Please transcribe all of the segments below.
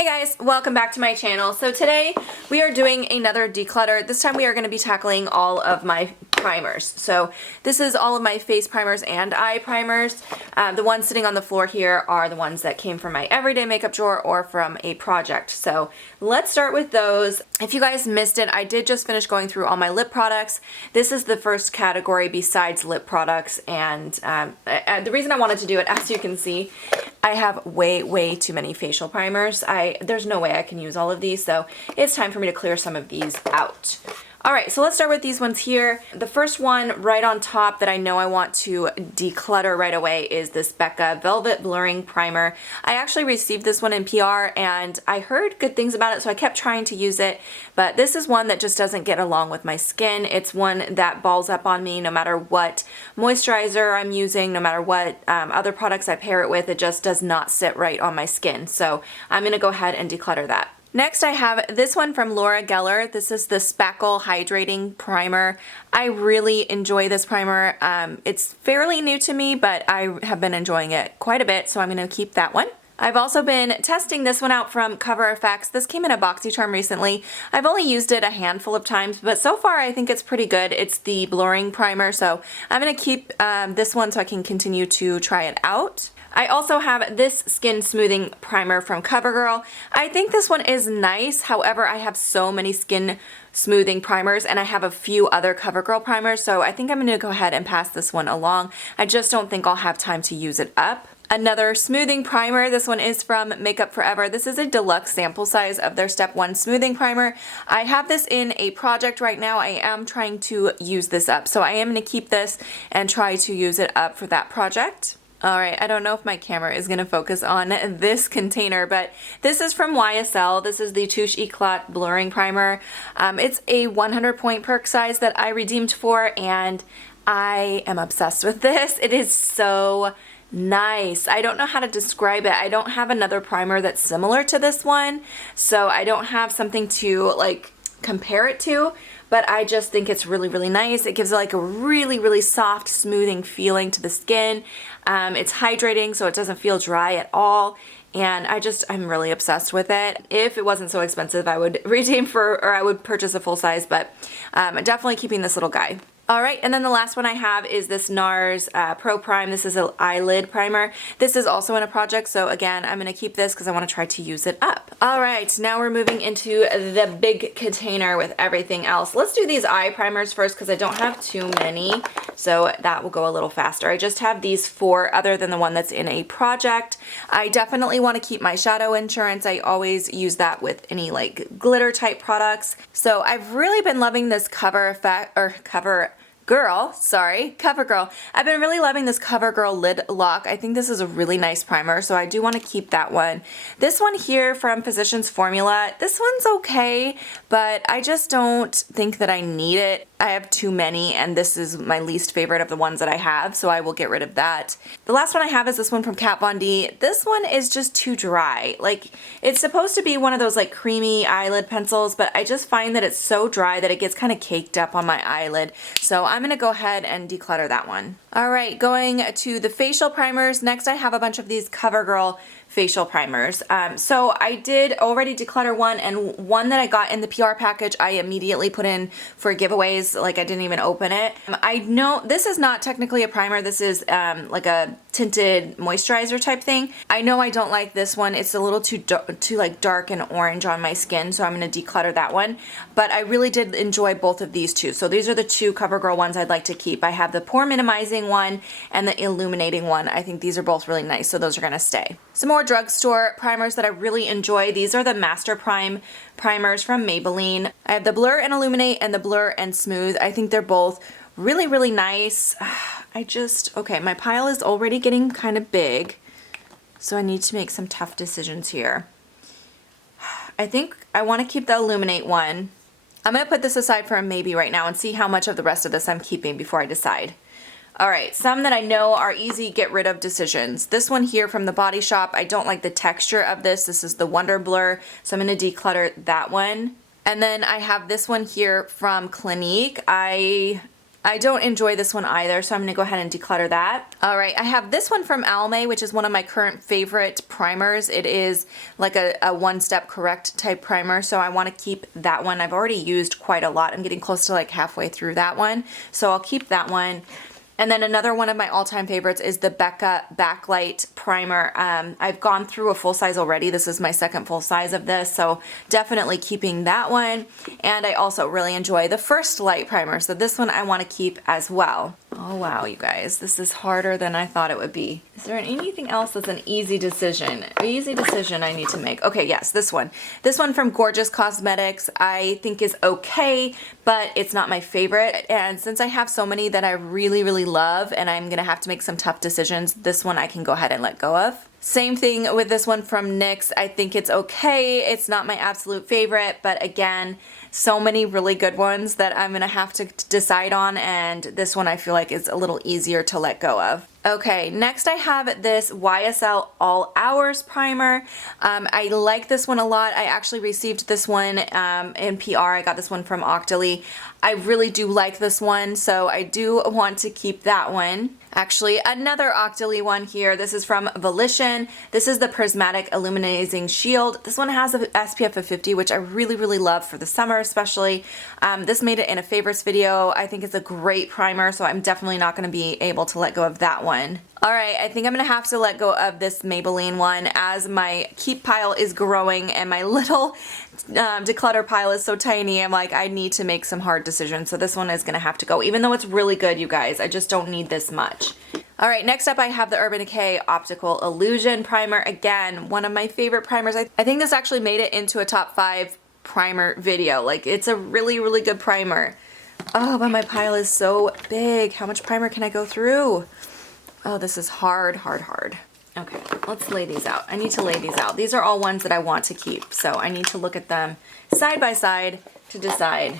Hey guys, welcome back to my channel. So today we are doing another declutter. This time we are going to be tackling all of my primers. So this is all of my face primers and eye primers. The ones sitting on the floor here are the ones that came from my everyday makeup drawer or from a project. So let's start with those. If you guys missed it, I did just finish going through all my lip products. This is the first category besides lip products, and the reason I wanted to do it, as you can see, I have way too many facial primers. There's no way I can use all of these, so it's time for me to clear some of these out. Alright, so let's start with these ones here. The first one right on top that I know I want to declutter right away is this Becca Velvet Blurring Primer. I actually received this one in PR and I heard good things about it, so I kept trying to use it, but this is one that just doesn't get along with my skin. It's one that balls up on me no matter what moisturizer I'm using, no matter what other products I pair it with. It just does not sit right on my skin, so I'm going to go ahead and declutter that. Next I have this one from Laura Geller. This is the Spackle Hydrating Primer. I really enjoy this primer. It's fairly new to me, but I have been enjoying it quite a bit, so I'm going to keep that one. I've also been testing this one out from Cover FX. This came in a BoxyCharm recently. I've only used it a handful of times, but so far I think it's pretty good. It's the blurring primer, so I'm going to keep this one so I can continue to try it out. I also have this skin smoothing primer from CoverGirl. I think this one is nice. However, I have so many skin smoothing primers and I have a few other CoverGirl primers, so I think I'm going to go ahead and pass this one along. I just don't think I'll have time to use it up. Another smoothing primer, this one is from Makeup Forever. This is a deluxe sample size of their Step 1 smoothing primer. I have this in a project right now. I am trying to use this up, so I am going to keep this and try to use it up for that project. Alright, I don't know if my camera is going to focus on this container, but this is from YSL. This is the Touche Eclat Blurring Primer. It's a 100 point perk size that I redeemed for, and I am obsessed with this. It is so nice. I don't know how to describe it. I don't have another primer that's similar to this one, so I don't have something to like compare it to, but I just think it's really nice. It gives like a really soft smoothing feeling to the skin. It's hydrating, so it doesn't feel dry at all, and I'm really obsessed with it. If it wasn't so expensive, I would redeem or I would purchase a full size, but I'm definitely keeping this little guy. Alright, and then the last one I have is this NARS Pro Prime. This is an eyelid primer. This is also in a project, so again, I'm going to keep this because I want to try to use it up. Alright, now we're moving into the big container with everything else. Let's do these eye primers first because I don't have too many, so that will go a little faster. I just have these 4 other than the one that's in a project. I definitely want to keep my shadow insurance. I always use that with any like glitter type products. So I've really been loving this CoverGirl. I've been really loving this CoverGirl Lid Lock. I think this is a really nice primer, so I do want to keep that one. This one here from Physicians Formula, this one's okay, but I just don't think that I need it. I have too many, and this is my least favorite of the ones that I have, so I will get rid of that. The last one I have is this one from Kat Von D. This one is just too dry. Like, it's supposed to be one of those like creamy eyelid pencils, but I just find that it's so dry that it gets kind of caked up on my eyelid, so I'm going to go ahead and declutter that one. Alright, going to the facial primers. Next I have a bunch of these CoverGirl facial primers. So I did already declutter one, and one that I got in the PR package I immediately put in for giveaways, like I didn't even open it. I know this is not technically a primer, this is like a tinted moisturizer type thing. I know I don't like this one. It's a little too like dark and orange on my skin, so I'm going to declutter that one. But I really did enjoy both of these two. So these are the 2 CoverGirl ones I'd like to keep. I have the pore minimizing one and the illuminating one. I think these are both really nice, so those are going to stay. Some more drugstore primers that I really enjoy. These are the Master Prime primers from Maybelline. I have the Blur and Illuminate and the Blur and Smooth. I think they're both really nice. Okay, my pile is already getting kind of big, so I need to make some tough decisions here. I think I want to keep the Illuminate one. I'm going to put this aside for a maybe right now and see how much of the rest of this I'm keeping before I decide. Alright, some that I know are easy get rid of decisions. This one here from the Body Shop, I don't like the texture of this. This is the Wonder Blur, so I'm going to declutter that one. And then I have this one here from Clinique. I I don't enjoy this one either, so I'm gonna go ahead and declutter that. All right, I have this one from Almay, which is one of my current favorite primers. It is like a one-step correct type primer, so I wanna keep that one. I've already used quite a lot. I'm getting close to like halfway through that one, so I'll keep that one. And then another one of my all-time favorites is the Becca Backlight Primer. I've gone through a full size already. This is my second full size of this, so definitely keeping that one. And I also really enjoy the First Light Primer, so this one I want to keep as well. Oh wow, you guys, this is harder than I thought it would be. Is there anything else that's an easy decision? Easy decision I need to make. Okay, yes, this one. This one from Gorgeous Cosmetics I think is okay, but it's not my favorite. And since I have so many that I really, really love and I'm gonna have to make some tough decisions, this one I can go ahead and let go of. Same thing with this one from NYX. I think it's okay. It's not my absolute favorite, but again, so many really good ones that I'm gonna have to decide on, and this one I feel like is a little easier to let go of. Okay, next I have this YSL All Hours Primer. I like this one a lot. I actually received this one in PR. I got this one from Octoly. I really do like this one, so I do want to keep that one. Actually, another Octoly one here. This is from Volition. This is the Prismatic Illuminating Shield. This one has a SPF of 50, which I really, really love for the summer especially. This made it in a favorites video. I think it's a great primer, so I'm definitely not going to be able to let go of that one. All right, I think I'm gonna have to let go of this Maybelline one as my keep pile is growing and my little declutter pile is so tiny. I'm like, I need to make some hard decisions, so this one is gonna have to go, even though it's really good, you guys. I just don't need this much. All right, next up I have the Urban Decay Optical Illusion Primer. Again, one of my favorite primers. I think this actually made it into a top 5 primer video. Like, it's a really, really good primer. Oh, but my pile is so big. How much primer can I go through? Oh, this is hard, hard, hard. Okay, let's lay these out. I need to lay these out. These are all ones that I want to keep, so I need to look at them side by side to decide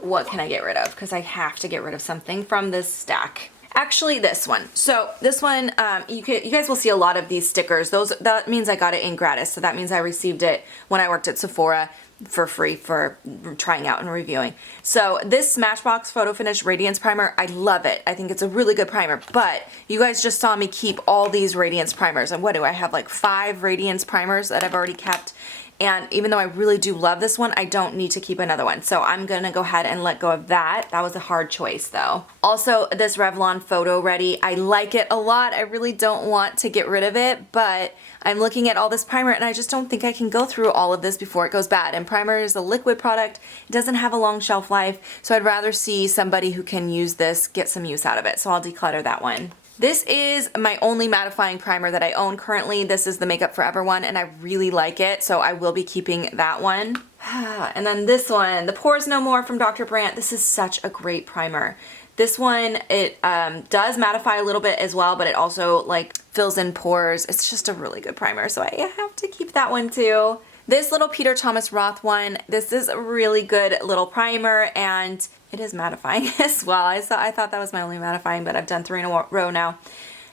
what can I get rid of, because I have to get rid of something from this stack. Actually, this one. So this one, you guys will see a lot of these stickers. That means I got it in gratis, so that means I received it when I worked at Sephora for free for trying out and reviewing. So this Smashbox Photo Finish Radiance Primer, I love it. I think it's a really good primer, but you guys just saw me keep all these Radiance primers. And what do I have, like 5 Radiance primers that I've already kept? And even though I really do love this one, I don't need to keep another one. So I'm gonna go ahead and let go of that. That was a hard choice though. Also, this Revlon Photo Ready, I like it a lot. I really don't want to get rid of it, but I'm looking at all this primer and I just don't think I can go through all of this before it goes bad. And primer is a liquid product. It doesn't have a long shelf life, so I'd rather see somebody who can use this get some use out of it. So I'll declutter that one. This is my only mattifying primer that I own currently. This is the Makeup Forever one, and I really like it, so I will be keeping that one. And then this one, the Pores No More from Dr. Brandt. This is such a great primer. This one, it does mattify a little bit as well, but it also like fills in pores. It's just a really good primer, so I have to keep that one too. This little Peter Thomas Roth one, this is a really good little primer, and it is mattifying as well. I thought that was my only mattifying, but I've done 3 in a row now.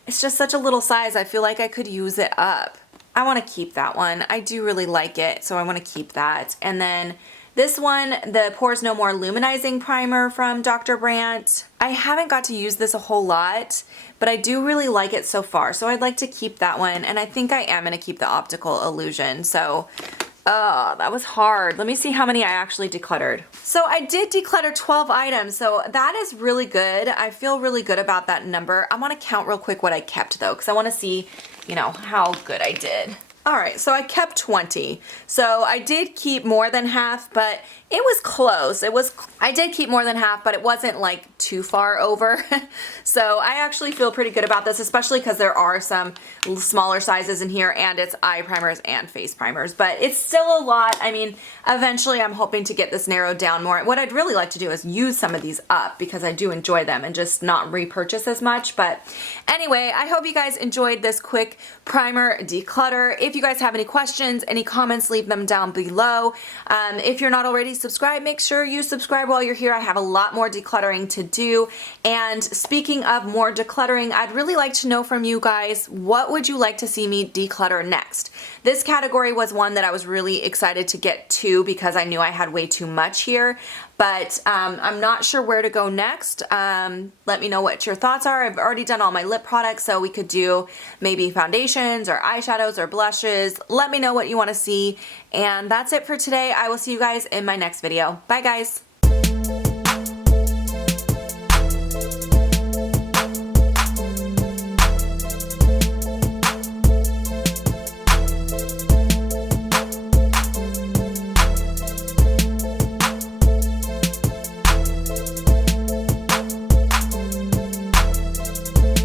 It's just such a little size. I feel like I could use it up. I want to keep that one. I do really like it, so I want to keep that. And then this one, the Pores No More Luminizing Primer from Dr. Brandt. I haven't got to use this a whole lot, but I do really like it so far, so I'd like to keep that one. And I think I am going to keep the Optical Illusion. So oh, that was hard. Let me see how many I actually decluttered. So I did declutter 12 items, so that is really good. I feel really good about that number. I want to count real quick what I kept though, because I want to see, you know, how good I did. All right, so I kept 20. So I did keep more than half, but it was close. I did keep more than half, but it wasn't like too far over. So I actually feel pretty good about this, especially because there are some smaller sizes in here, and it's eye primers and face primers, but it's still a lot. I mean, eventually I'm hoping to get this narrowed down more. What I'd really like to do is use some of these up because I do enjoy them and just not repurchase as much. But anyway, I hope you guys enjoyed this quick primer declutter. If you guys have any questions, any comments, leave them down below. If you're not already subscribed, make sure you subscribe while you're here. I have a lot more decluttering to do. And speaking of more decluttering, I'd really like to know from you guys, what would you like to see me declutter next? this category was one that I was really excited to get to because I knew I had way too much here. But I'm not sure where to go next. Let me know what your thoughts are. I've already done all my lip products, so we could do maybe foundations or eyeshadows or blushes. Let me know what you want to see. And that's it for today. I will see you guys in my next video. Bye guys.